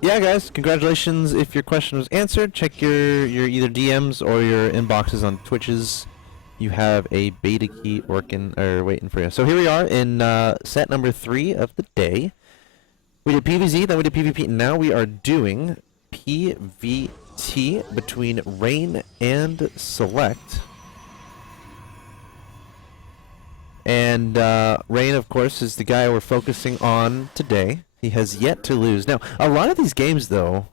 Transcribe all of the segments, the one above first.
Yeah, guys, congratulations if your question was answered. Check your either DMs or your inboxes on Twitches. You have a beta key working or waiting for you. So here we are in set number 3 of the day. We did PvZ, then we did PvP, and now we are doing PvT between Rain and Select. And Rain, of course, is the guy we're focusing on today. He has yet to lose. Now, a lot of these games, though,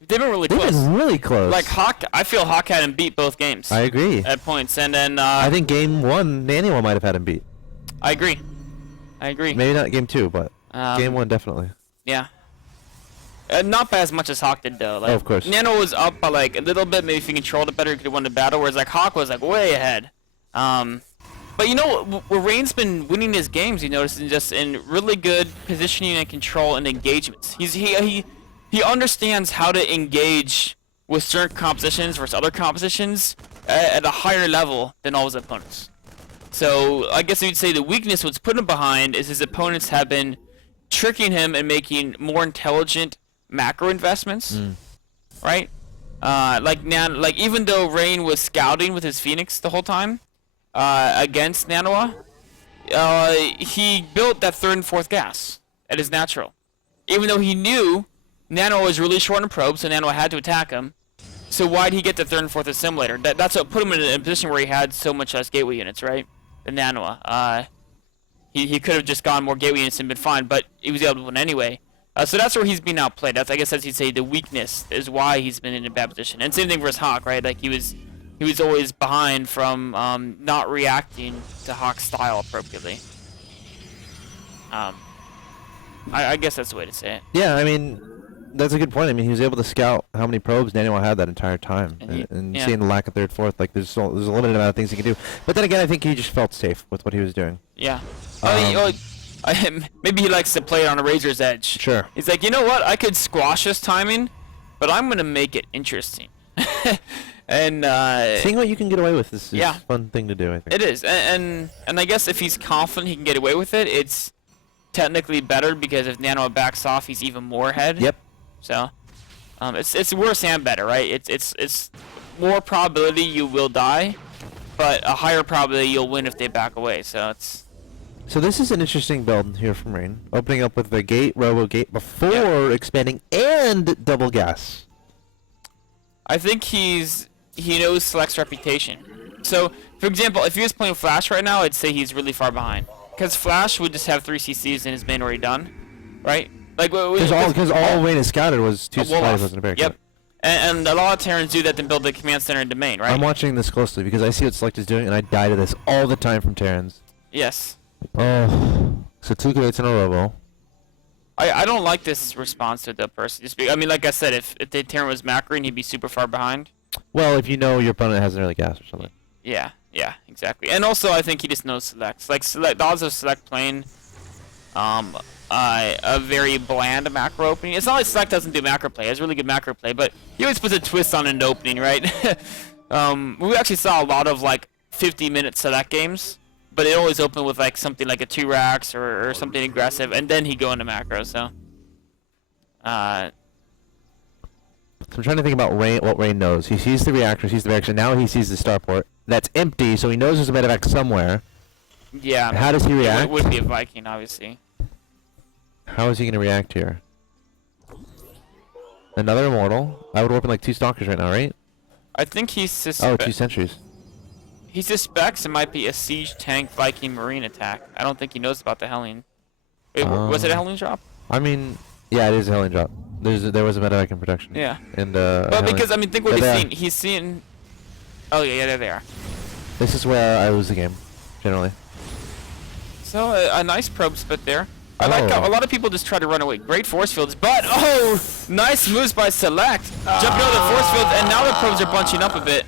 they've been really close. They've been really close. Like Hawk, I feel Hawk had him beat both games. I agree. At points, and then I think game 1, Naniwa might have had him beat. I agree. Maybe not game 2, but game 1 definitely. Yeah. Not by as much as Hawk did though. Like, oh, of course. Nano was up by like a little bit. Maybe if he controlled it better, he could have won the battle. Whereas like Hawk was like way ahead. But you know, where Rain's been winning his games, you notice, just in really good positioning and control and engagements. He understands how to engage with certain compositions versus other compositions at a higher level than all his opponents. So I guess you'd say the weakness, what's put him behind, is his opponents have been tricking him and making more intelligent macro investments, right? Like even though Rain was scouting with his Phoenix the whole time against Nanoa, he built that 3rd and 4th gas at his natural, even though he knew Nanoa was really short on probes, so Nanoa had to attack him. So why'd he get the 3rd and 4th assimilator? That's what put him in a position where he had so much less gateway units, right? Than Nanoa. He could have just gone more gateway units and been fine, but he was able to win anyway. So that's where he's been outplayed. That's, I guess, as you'd say, the weakness is why he's been in a bad position. And same thing for his Hawk, right? Like he was always behind from not reacting to Hawk's style appropriately. I guess that's the way to say it. Yeah, I mean, that's a good point. I mean, he was able to scout how many probes Daniel had that entire time, and seeing the lack of 3rd, 4th, like there's a limited amount of things he can do. But then again, I think he just felt safe with what he was doing. Yeah. Maybe he likes to play it on a razor's edge. Sure. He's like, you know what? I could squash this timing, but I'm gonna make it interesting. And seeing what you can get away with is yeah, a fun thing to do, I think. It is, and I guess if he's confident he can get away with it, it's technically better because if Nano backs off, he's even more ahead. Yep. So, it's worse and better, right? It's more probability you will die, but a higher probability you'll win if they back away. So it's. So this is an interesting build here from Rain, opening up with the gate, robo gate before expanding and double gas. I think he knows Select's reputation. So, for example, if he was playing Flash right now, I'd say he's really far behind. Because Flash would just have 3 CCs and his main already done, right? Like because all Rain has scouted was 2 supplies wasn't a bear. Yep. And a lot of Terrans do that, then build the command center into main, right? I'm watching this closely because I see what Select is doing, and I die to this all the time from Terrans. Yes. Oh, so 2 gates in a robo. I don't like this response to the person. I mean, like I said, if the Terran was macroing, he'd be super far behind. Well, if you know your opponent has an early gas or something. Yeah, exactly. And also, I think he just knows Select. Like, the odds of Select playing a very bland macro opening. It's not like Select doesn't do macro play. He has really good macro play, but he always puts a twist on an opening, right? We actually saw a lot of, like, 50-minute Select games. But it always opened with like something like a 2 racks or something aggressive, and then he'd go into macro. So, I'm trying to think about Rain. What Rain knows. He sees the reactor, sees the reaction. Now he sees the starport. That's empty, so he knows there's a medevac somewhere. Yeah. How does he react? It would be a Viking, obviously. How is he gonna react here? Another immortal. I would open like 2 stalkers right now, right? I think he's oh, 2 sentries. He suspects it might be a siege tank Viking marine attack. I don't think he knows about the Helene. Wait, was it a Helene drop? I mean, yeah, it is a Helene drop. There was a medevac in protection. Yeah. And but because I mean, think what he's seen. He's seen. Oh yeah, there they are. This is where I lose the game, generally. So a nice probe spit there. I like how a lot of people just try to run away. Great force fields, but nice moves by Select. Jumping over the force fields, and now the probes are bunching up a bit.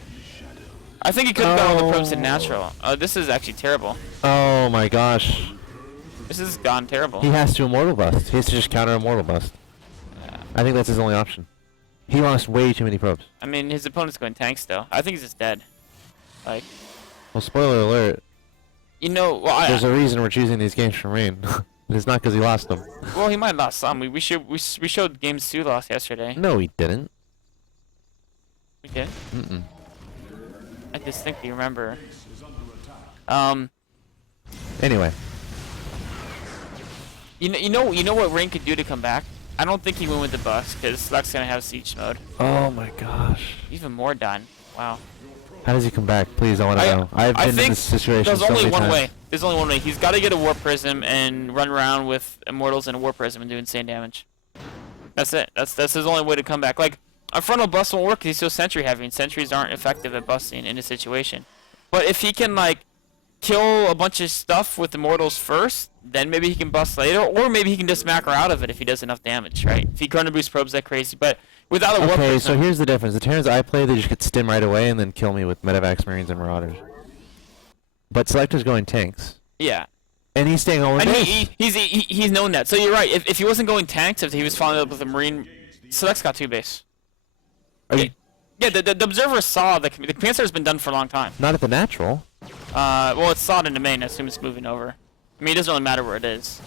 I think he could have got all the probes in natural. This is actually terrible. Oh my gosh. This has gone terrible. He has to immortal bust. He has to just counter immortal bust. I think that's his only option. He lost way too many probes. I mean, his opponent's going tank still. I think he's just dead. Like. Well, spoiler alert. You know, well, there's a reason we're choosing these games from Rain. It's not because he lost them. Well, he might have lost some. We showed games 2 lost yesterday. No, he didn't. We did. Mm-mm. I distinctly remember. Anyway. You know what Rain could do to come back? I don't think he went with the bus because Sluck's gonna have siege mode. Oh my gosh. Even more done. Wow. How does he come back? Please, I want to know. I've been in this situation there's so only many one times. way. There's only one way. He's got to get a War Prism and run around with Immortals and a War Prism and do insane damage. That's it. That's his only way to come back. Like, a frontal bust won't work because he's so sentry heavy, and sentries aren't effective at busting in a situation. But if he can, like, kill a bunch of stuff with Immortals first, then maybe he can bust later, or maybe he can just macro out of it if he does enough damage, right? If he Chrono Boost probes like crazy, but without a War Okay, Prism... so here's the difference. The Terrans I play, they just get stim right away and then kill me with Medivacs, Marines, and Marauders. But Selector's going tanks. Yeah. And he's staying on one And base. he's known that. So you're right. If he wasn't going tanks, if he was following up with a Marine, Select's got 2 base. Are you, Yeah, the observer saw the command center's been done for a long time. not at the natural. Well, it's saw it in the main. I assume it's moving over. I mean, it doesn't really matter where it is.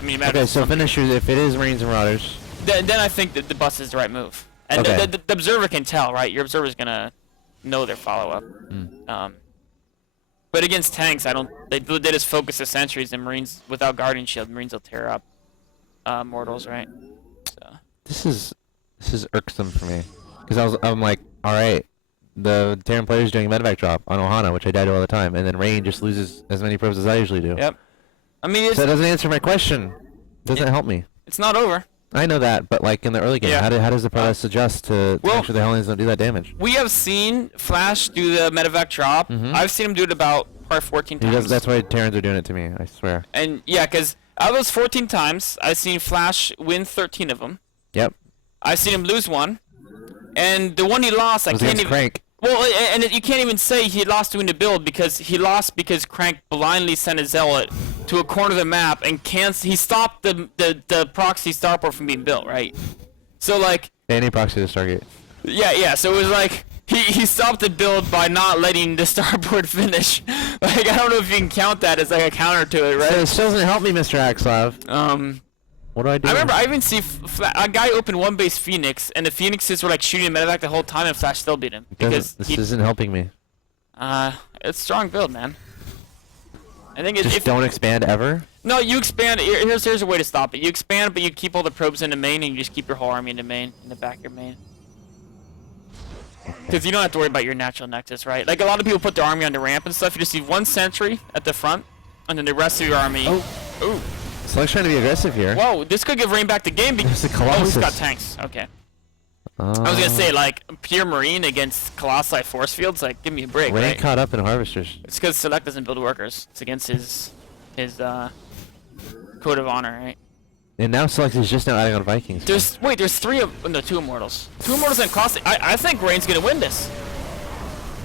I mean, it matters. Okay, so finishers, if it is Marines and Marauders. Then I think that the bus is the right move. And Okay. the observer can tell, right? Your observer's gonna know their follow-up. But against tanks, they just focus the sentries and Marines without Guardian Shield. Marines will tear up mortals, right? So. This is irksome for me. Because I'm like, alright, the Terran player's doing a Medivac drop on Ohana, which I die to all the time, and then Rain just loses as many probes as I usually do. Yep. I mean, So that doesn't answer my question. Doesn't help me. it's not over. I know that, but like in the early game, Yeah. how does the Protoss adjust to Well- make sure the Hellions don't do that damage? We have seen Flash do the Medivac drop. I've seen him do it about probably 14 He times. does, that's why Terrans are doing it to me, I swear. And yeah, because out of those 14 times, I've seen Flash win 13 of them. Yep. I've seen him lose one. And the one he lost, I It was can't against even... Crank. Well, and you can't even say he lost doing the build because he lost because Crank blindly sent a Zealot to a corner of the map and he stopped the proxy starport from being built, right? So like... Any proxy to Stargate. Yeah, so it was like... He stopped the build by not letting the starboard finish. Like, I don't know if you can count that as like a counter to it, right? So it still doesn't help me, Mr. Axslav. What do I do? I remember I even see a guy open one base Phoenix, and the Phoenixes were like shooting Medivac the whole time, and Flash still beat him because this isn't helping me. it's strong build, man. I think it's Just don't expand ever? no, you expand. Here's a way to stop it. You expand, but you keep all the probes in the main, and you just keep your whole army in the main, in the back of your main. Because you don't have to worry about your natural nexus, right? Like a lot of people put their army on the ramp and stuff. You just need one sentry at the front, and then the rest of your army. Ooh. Select's trying to be aggressive here. Whoa, this could give Rain back the game because There's a oh, he's Colossus. got tanks. Okay. I was gonna say like pure Marine against Colossi force fields. Like, give me a break, Rain right? caught up in Harvesters. It's because Select doesn't build workers. It's against his code of honor, right? And now Select is just now adding on Vikings. There's 2 Immortals. 2 Immortals and Colossi. I think Rain's gonna win this.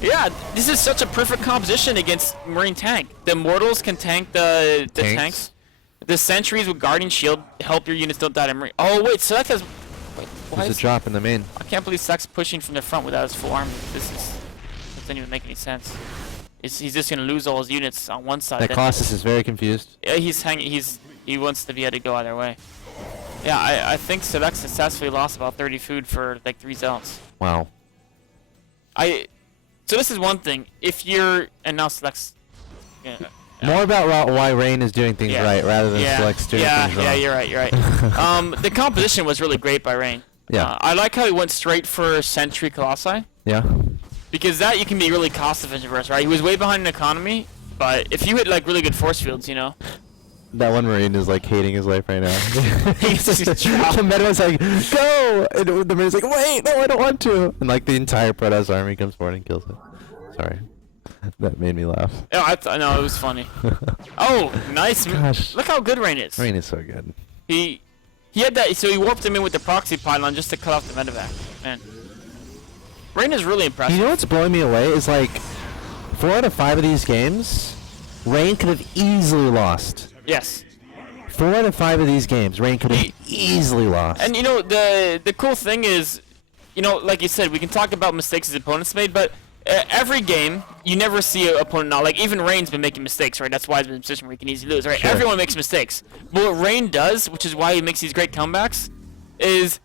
Yeah, this is such a perfect composition against Marine tank. The Immortals can tank the tanks. The Sentries with Guardian Shield help your units don't die to Marine. Oh wait, Select has. Wait, why There's is a drop in the main. I can't believe Select's pushing from the front without his full army. This doesn't even make any sense. He's just gonna lose all his units on one side. That then- Colossus is very confused. Yeah, he wants to be able to go either way. Yeah, I think Select successfully lost about 30 food for like 3 Zealots. Wow. So this is one thing. If you're and now Select's. Yeah, More about why Rain is doing things right rather than Select's doing things wrong. Yeah, you're right. The composition was really great by Rain. Yeah. I like how he went straight for Sentry Colossi. Yeah. Because that you can be really cost efficient versus, right? He was way behind in economy, but if you hit like really good force fields, you know. That one Marine is like hating his life right now. He's just dropped. The meta was like, go! And the Marine's like, wait, no, I don't want to. And like the entire Protoss army comes forward and kills it. Sorry. That made me laugh. Oh, no, it was funny. Oh, nice. Gosh. Look how good Rain is. Rain is so good. He had that, so he warped him in with the proxy pylon just to cut off the medevac. Man. Rain is really impressive. You know what's blowing me away is like 4 out of 5 of these games, Rain could have easily lost. Yes. 4 out of 5 of these games, Rain could have easily lost. And you know, the cool thing is, you know, like you said, we can talk about mistakes his opponents made, but every game, you never see an opponent not, like, even Rain's been making mistakes, right? That's why he's been in a position where he can easily lose, right? Sure. Everyone makes mistakes. But what Rain does, which is why he makes these great comebacks, is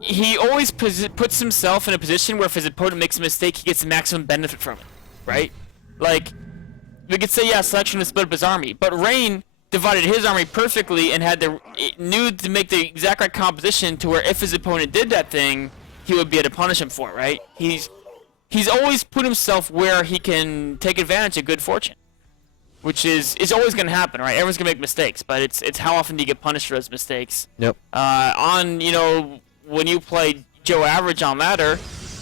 he always puts himself in a position where if his opponent makes a mistake, he gets the maximum benefit from it, right? Like, we could say, yeah, Selection has split up his army, but Rain divided his army perfectly and knew to make the exact right composition to where if his opponent did that thing, he would be able to punish him for it, right? He's always put himself where he can take advantage of good fortune, which is always going to happen, right? Everyone's going to make mistakes, but it's how often do you get punished for those mistakes. Yep. When you play Joe Average on ladder,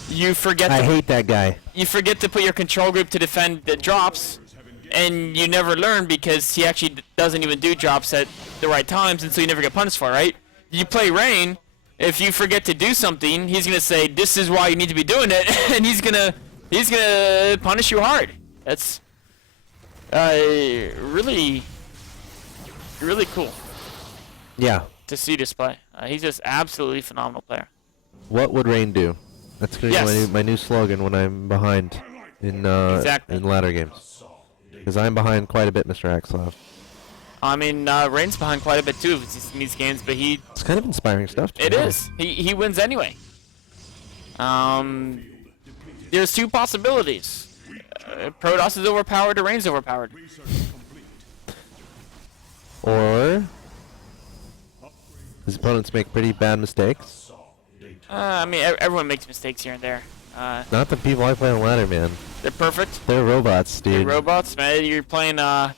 you forget. I hate that guy. You forget to put your control group to defend the drops, and you never learn because he actually doesn't even do drops at the right times, and so you never get punished for it, right? You play Rain. If you forget to do something, he's gonna say, "This is why you need to be doing it," and he's gonna punish you hard. That's really cool Yeah. to see display. He's just absolutely phenomenal player. What would Rain do? That's gonna Yes. be my new slogan when I'm behind in Exactly. in ladder games. Because I'm behind quite a bit, Mr. Axslav. I mean, Rain's behind quite a bit too in these games, but It's kind of inspiring stuff. it is. He wins anyway. There's two possibilities. Protoss is overpowered or Rain's overpowered. Or his opponents make pretty bad mistakes. I mean, everyone makes mistakes here and there. Not the people I play on ladder, man. They're perfect. They're robots, dude. You're robots, man. You're playing. I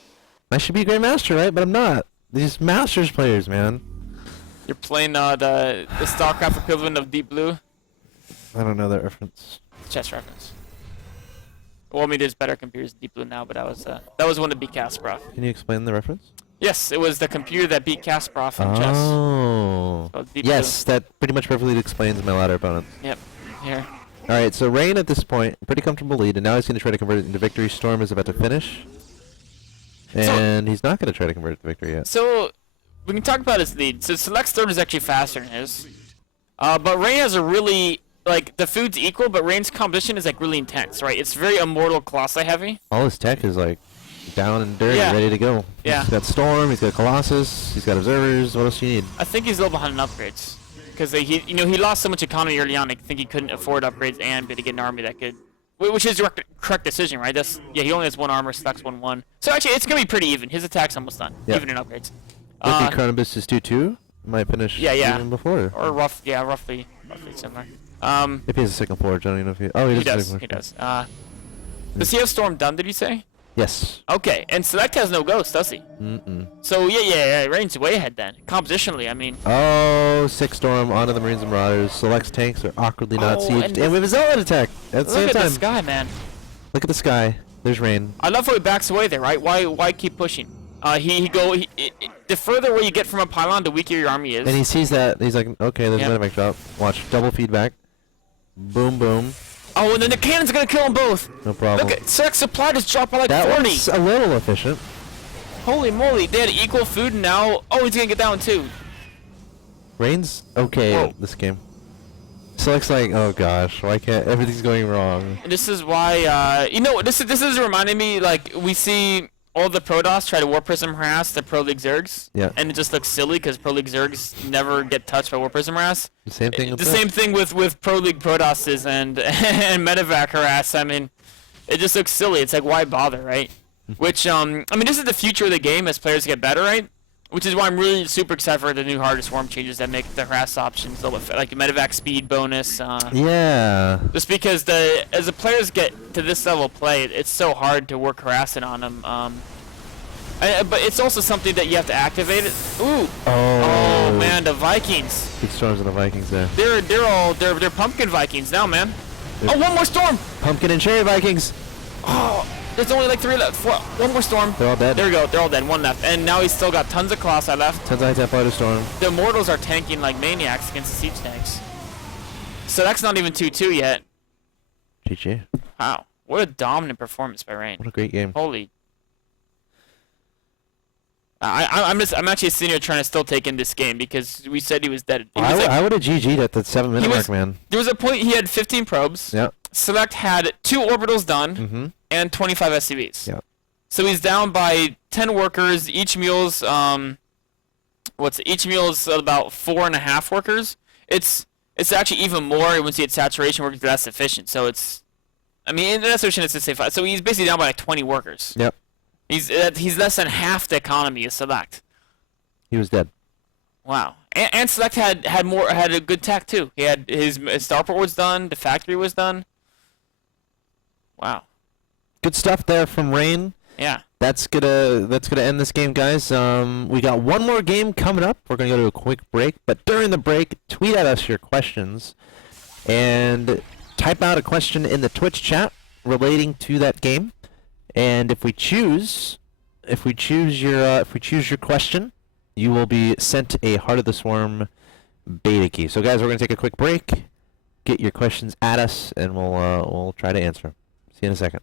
should be a great master, right? But I'm not. These masters players, man. You're playing the Starcraft equivalent of Deep Blue. I don't know that reference. Chess reference. Well, I mean, there's better computers than Deep Blue now, but that was one that beat Kasparov. Can you explain the reference? Yes, it was the computer that beat Kasparov in chess. Oh. So Deep Yes, that pretty much perfectly explains my ladder opponent. Blue. Yep. Here. All right, so Rain at this point, pretty comfortable lead, and now he's going to try to convert it into victory. Storm is about to finish, and he's not going to try to convert it to victory yet. So we can talk about his lead. So Select's third is actually faster than his. But Rain has a really, like, the food's equal, but Rain's composition is, like, really intense, right? It's very Immortal Colossi heavy. All his tech is like down and dirty, Yeah. ready to go. Yeah. He's got Storm, he's got Colossus, he's got Observers. What else do you need? I think he's a little behind in upgrades. Because he lost so much economy early on, I think he couldn't afford upgrades and be able to get an army that could, which is the correct decision, right? He only has one armor, Select's 1/1. So actually, it's gonna be pretty even. His attack's almost done, Yep. even in upgrades. Maybe Chronobus is 2/2. Might finish Yeah. even before. Or roughly similar. If he has a second forge, I don't even know if he. Oh, he He does. does. He does. Does he have Storm done? Did you say? Yes. Okay, and Select has no ghost, does he? Mm-mm. So yeah, Rain's way ahead then. Compositionally, I mean. Oh, 6 Storm onto the Marines and Marauders. Select's tanks are awkwardly not Oh, sieged, and and we have a Zealot attack at the same Look at time. this guy, man. Look at the sky. There's Rain. I love how he backs away there, right? Why keep pushing? The further away you get from a pylon, the weaker your army is. And he sees that. He's like, okay, there's Yep. a medevac drop. Watch, double feedback. Boom, boom. Oh, and then the cannon's gonna kill them both. No problem. Look at Select supply just dropped by like That 40. one's a little efficient. Holy moly, they had equal food and now. Oh, he's gonna get down too. Rain's okay Whoa. at this game. Select's like, oh gosh, why can't everything's going wrong? And this is why, this is reminding me, like, we see all the Protoss try to War Prism harass the Pro League Zergs. Yeah. And it just looks silly because Pro League Zergs never get touched by War Prism harass. The same thing with The this. same thing with Pro League Protosses and Medevac harass. I mean, it just looks silly. It's like, why bother, right? Which, I mean, this is the future of the game as players get better, right? Which is why I'm really super excited for the new Harder Swarm changes that make the harass options a little bit, like the Medevac speed bonus. Yeah. Just because as the players get to this level of play, it's so hard to work harassing on them. But it's also something that you have to activate it. Ooh. Oh man, the Vikings. Big Storms and the Vikings there. They're pumpkin Vikings now, man. Oh, one more storm. Pumpkin and Cherry Vikings. Oh, there's only like 3 left. One more storm. They're all dead. There we go. They're all dead. One left. And now he's still got tons of Colossi left. Tons of Anti-Fighter Storm. The Immortals are tanking like maniacs against the siege tanks. So that's not even 2-2 yet. GG. Wow. What a dominant performance by Rain. What a great game. Holy. I'm actually sitting here trying to still take in this game because we said he was dead. He was I would have GG'd at the 7-minute mark, man. There was a point he had 15 probes. Yeah. Select had 2 orbitals done Mm-hmm. and 25 SCVs. Yeah. So he's down by 10 workers. Each mule's about 4.5 workers. It's actually even more once you hit saturation workers. That's sufficient. So it's, I mean, that's sufficient. It's to say 5. So he's basically down by like 20 workers. Yep. He's less than half the economy of Select. He was dead. Wow. And Select had a good tech too. He had his starport was done. The factory was done. Wow. Good stuff there from Rain. Yeah. That's gonna end this game, guys. We got one more game coming up. We're gonna go to a quick break, but during the break, tweet at us your questions and type out a question in the Twitch chat relating to that game. And if we choose your question, you will be sent a Heart of the Swarm beta key. So, guys, we're gonna take a quick break. Get your questions at us, and we'll try to answer them. See you in a second.